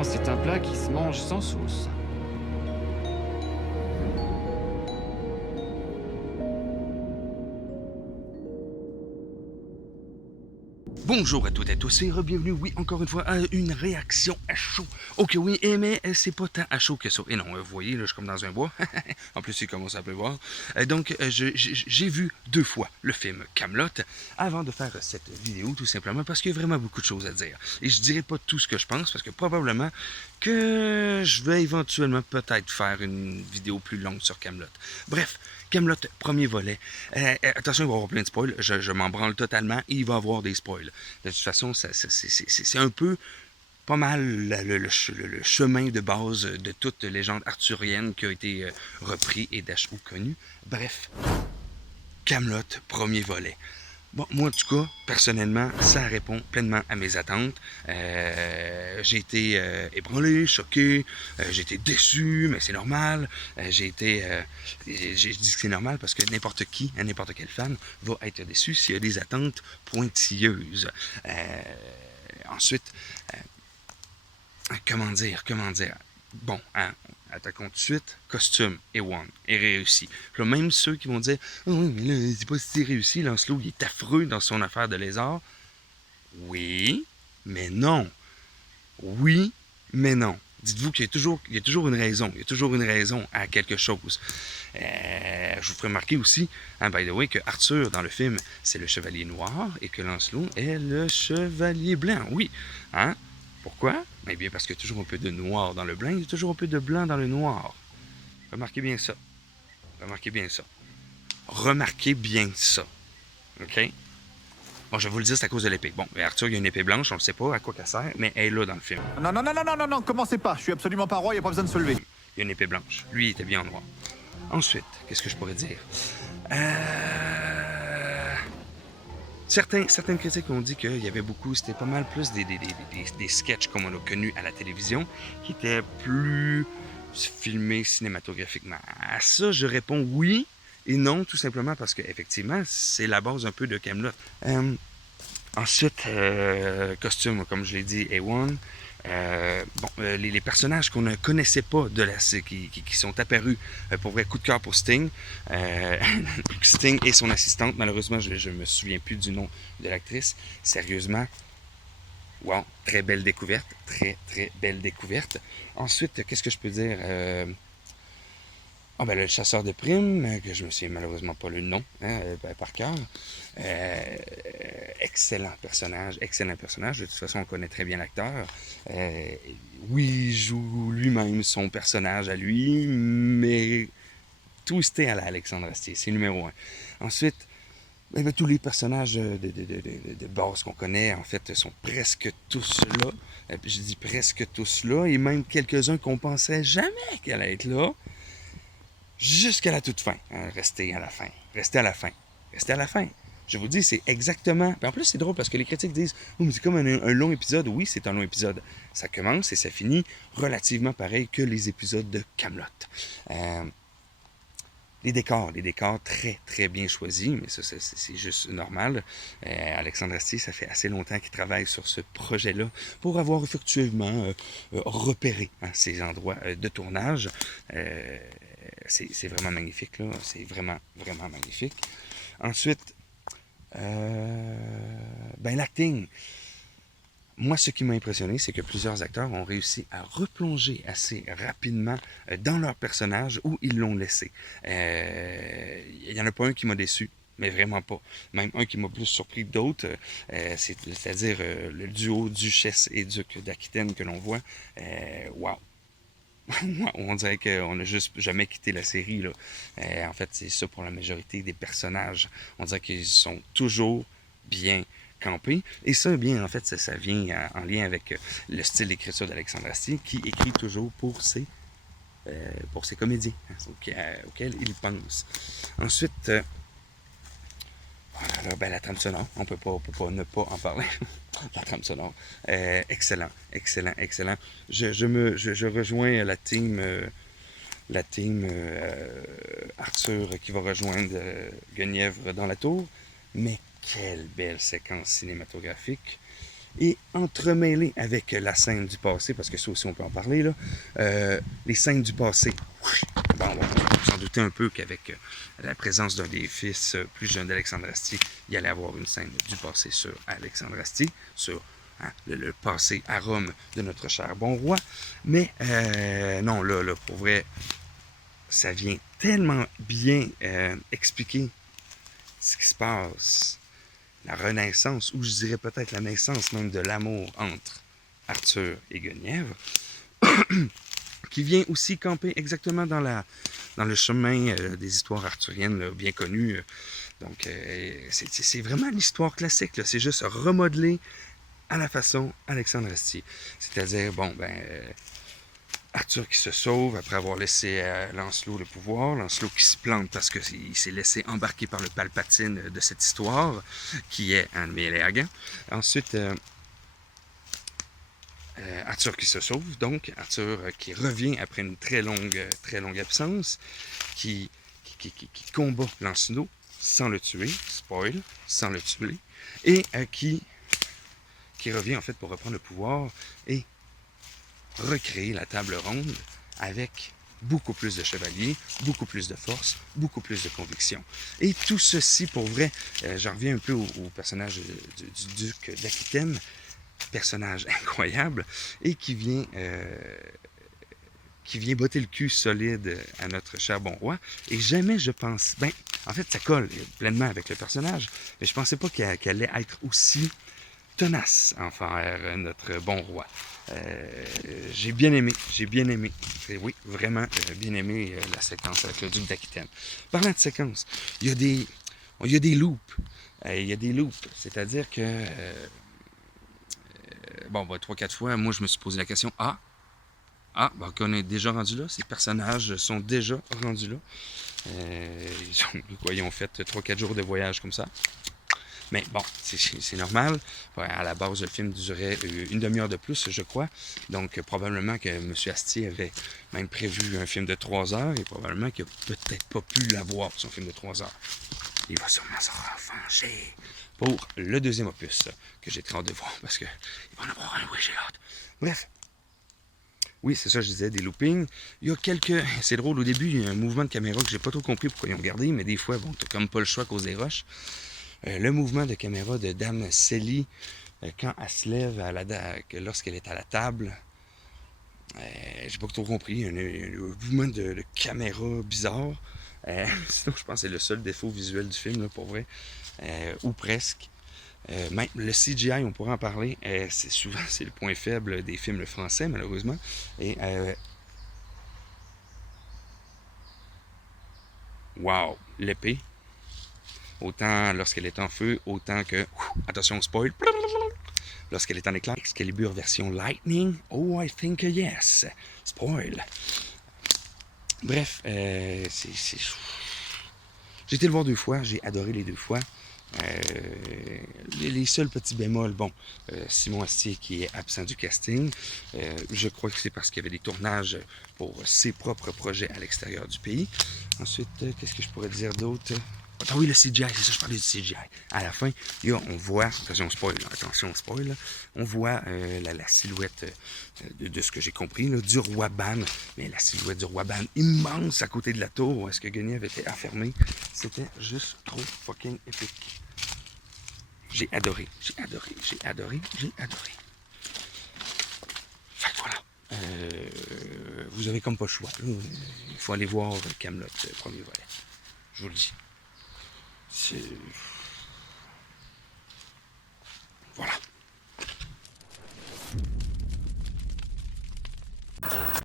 Non, c'est un plat qui se mange sans sauce. Bonjour à toutes et à tous et bienvenue, oui, encore une fois, à une réaction à chaud. Ok, oui, mais c'est pas tant à chaud que ça. Et non, vous voyez, là, je suis comme dans un bois. En plus, il commence à pleuvoir. Donc, j'ai vu 2 fois le film Kaamelott avant de faire cette vidéo, tout simplement parce qu'il y a vraiment beaucoup de choses à dire. Et je dirai pas tout ce que je pense, parce que probablement que je vais éventuellement peut-être faire une vidéo plus longue sur Kaamelott. Bref, Kaamelott, premier volet. Attention, il va y avoir plein de spoils. Je m'en branle totalement. Il va y avoir des spoils. De toute façon, c'est un peu pas mal le chemin de base de toute légende arthurienne qui a été repris et ou connu. Bref, Kaamelott, premier volet. Bon, moi, en tout cas, personnellement, ça répond pleinement à mes attentes. J'ai été ébranlé, choqué, j'ai été déçu, mais c'est normal. J'ai dit que c'est normal parce que n'importe qui, n'importe quel fan, va être déçu s'il y a des attentes pointilleuses. Ensuite, comment dire? Bon, hein, attaquons tout de suite. Costume, A1, est réussi. Puis là, même ceux qui vont dire oh, oui, mais là, c'est pas si réussi, Lancelot, il est affreux dans son affaire de lézard. Oui, mais non. Oui, mais non. Dites-vous qu'il y a toujours une raison. Il y a toujours une raison à quelque chose. Je vous ferai remarquer aussi, hein, by the way, que Arthur, dans le film, c'est le chevalier noir et que Lancelot est le chevalier blanc. Oui, hein? Pourquoi? Eh bien, parce qu'il y a toujours un peu de noir dans le blanc, il y a toujours un peu de blanc dans le noir. Remarquez bien ça. Remarquez bien ça. Remarquez bien ça. OK? Bon, je vais vous le dire, c'est à cause de l'épée. Bon, Arthur, il y a une épée blanche, on ne sait pas à quoi qu'elle sert, mais elle est là dans le film. Non, commencez pas, je suis absolument pas roi, y a pas besoin de se lever. Il y a une épée blanche. Lui, il était bien en noir. Ensuite, qu'est-ce que je pourrais dire? Certaines critiques ont dit qu'il y avait beaucoup, c'était pas mal plus des sketchs comme on a connu à la télévision, qui étaient plus filmés cinématographiquement. À ça, je réponds oui et non, tout simplement parce que effectivement, c'est la base un peu de Kaamelott. Ensuite, costume, comme je l'ai dit, A1. Les personnages qu'on ne connaissait pas de la qui sont apparus, pour vrai, coup de cœur pour Sting. Sting et son assistante, malheureusement, je me souviens plus du nom de l'actrice. Sérieusement, wow, très belle découverte, très belle découverte. Ensuite, qu'est-ce que je peux dire? Le chasseur de primes, que je me souviens malheureusement pas le nom, hein, par cœur. Excellent personnage. De toute façon, on connaît très bien l'acteur. Oui, il joue lui-même son personnage à lui, mais twisté à la Alexandre Astier, c'est numéro 1. Ensuite, tous les personnages de base qu'on connaît, en fait, sont presque tous là. Je dis presque tous là, et même quelques-uns qu'on pensait jamais qu'elle allait être là. Jusqu'à la toute fin. Restez à la fin. Restez à la fin. Restez à la fin. Je vous dis, c'est exactement... Puis en plus, c'est drôle parce que les critiques disent « Oh, mais c'est comme un long épisode. » Oui, c'est un long épisode. Ça commence et ça finit relativement pareil que les épisodes de Kaamelott. Les décors très bien choisis, mais ça, c'est juste normal. Alexandre Astier, ça fait assez longtemps qu'il travaille sur ce projet-là pour avoir effectivement repéré ces endroits de tournage. C'est vraiment magnifique, là. C'est vraiment magnifique. Ensuite, l'acting. Moi, ce qui m'a impressionné, c'est que plusieurs acteurs ont réussi à replonger assez rapidement dans leur personnage où ils l'ont laissé. Il n'y en a pas un qui m'a déçu, mais vraiment pas. Même un qui m'a plus surpris que d'autres, c'est-à-dire le duo Duchesse et Duc d'Aquitaine que l'on voit. Wow! On dirait qu'on n'a juste jamais quitté la série, là. En fait, c'est ça pour la majorité des personnages. On dirait qu'ils sont toujours bien campés. Et ça, bien, en fait, ça vient en lien avec le style d'écriture d'Alexandre Astier, qui écrit toujours pour ses comédiens, hein, auxquels il pense. Ensuite, la trame sonore, on peut pas ne pas en parler. La trame sonore, excellent. Je rejoins la team Arthur qui va rejoindre Guenièvre dans la tour. Mais quelle belle séquence cinématographique. et entremêlé avec la scène du passé, parce que ça aussi on peut en parler, là, les scènes du passé. Bon, on peut s'en douter un peu qu'avec la présence d'un des fils plus jeunes d'Alexandre Astier, il allait avoir une scène du passé sur Alexandre Astier, sur le passé à Rome de notre cher bon roi. Mais non, là, pour vrai, ça vient tellement bien expliquer ce qui se passe, la renaissance, ou je dirais peut-être la naissance même de l'amour entre Arthur et Guenièvre, qui vient aussi camper exactement dans le chemin des histoires arthuriennes là, bien connues. Donc, c'est vraiment l'histoire classique, là. C'est juste remodelé à la façon Alexandre Astier. C'est-à-dire, bon, Arthur qui se sauve après avoir laissé Lancelot le pouvoir. Lancelot qui se plante parce qu'il s'est laissé embarquer par le Palpatine de cette histoire, qui est un de mes lègues. Ensuite, Arthur qui se sauve, donc. Arthur qui revient après une très longue absence, qui combat Lancelot sans le tuer, spoil, sans le tuer, et qui revient en fait pour reprendre le pouvoir et recréer la table ronde avec beaucoup plus de chevaliers, beaucoup plus de force, beaucoup plus de conviction. Et tout ceci, pour vrai, j'en reviens un peu au personnage du duc d'Aquitaine, personnage incroyable, et qui vient botter le cul solide à notre cher bon roi. Et jamais je pense... en fait, ça colle pleinement avec le personnage, mais je pensais pas qu'elle allait être aussi tenace envers notre bon roi. J'ai bien aimé. Oui, vraiment bien aimé la séquence avec le duc d'Aquitaine. Parlant de séquence, il y a des loops. C'est-à-dire que, 3-4 fois, moi, je me suis posé la question, qu'on est déjà rendu là, ces personnages sont déjà rendus là. Ils ont fait 3-4 jours de voyage comme ça. Mais bon, c'est normal. À la base, le film durait une demi-heure de plus, je crois. Donc, probablement que M. Astier avait même prévu un film de 3 heures et probablement qu'il n'a peut-être pas pu l'avoir, son film de 3 heures. Il va sûrement se revancher pour le deuxième opus que j'ai très hâte de voir parce qu'il va en avoir un, oui, j'ai hâte. Bref. Oui, c'est ça, je disais, des loopings. Il y a quelques... C'est drôle, au début, il y a un mouvement de caméra que j'ai pas trop compris pourquoi ils ont gardé, mais des fois, bon, t'as comme pas le choix à cause des roches. Le mouvement de caméra de Dame Célie, quand elle se lève lorsqu'elle est à la table, j'ai pas trop compris. Un mouvement de caméra bizarre. Sinon, je pense que c'est le seul défaut visuel du film, là, pour vrai. Ou presque. Même le CGI, on pourrait en parler. C'est le point faible des films français, malheureusement. Et wow, l'épée. Autant lorsqu'elle est en feu, autant que... attention, spoil. Lorsqu'elle est en éclair. Excalibur version Lightning. Oh, I think yes. Spoil. Bref, j'ai été le voir 2 fois. J'ai adoré les 2 fois. Les seuls petits bémols, Simon Astier qui est absent du casting, je crois que c'est parce qu'il y avait des tournages pour ses propres projets à l'extérieur du pays. Ensuite, qu'est-ce que je pourrais dire d'autre? Ah oui, le CGI, c'est ça, je parlais du CGI. À la fin, on voit, attention spoil, on voit la silhouette de ce que j'ai compris, là, du roi Ban, mais la silhouette du roi Ban immense à côté de la tour où est-ce que Guenièvre était enfermé. C'était juste trop fucking épique. J'ai adoré. Fait que voilà. Vous avez comme pas le choix. Il faut aller voir Kaamelott, premier volet. Je vous le dis. C'est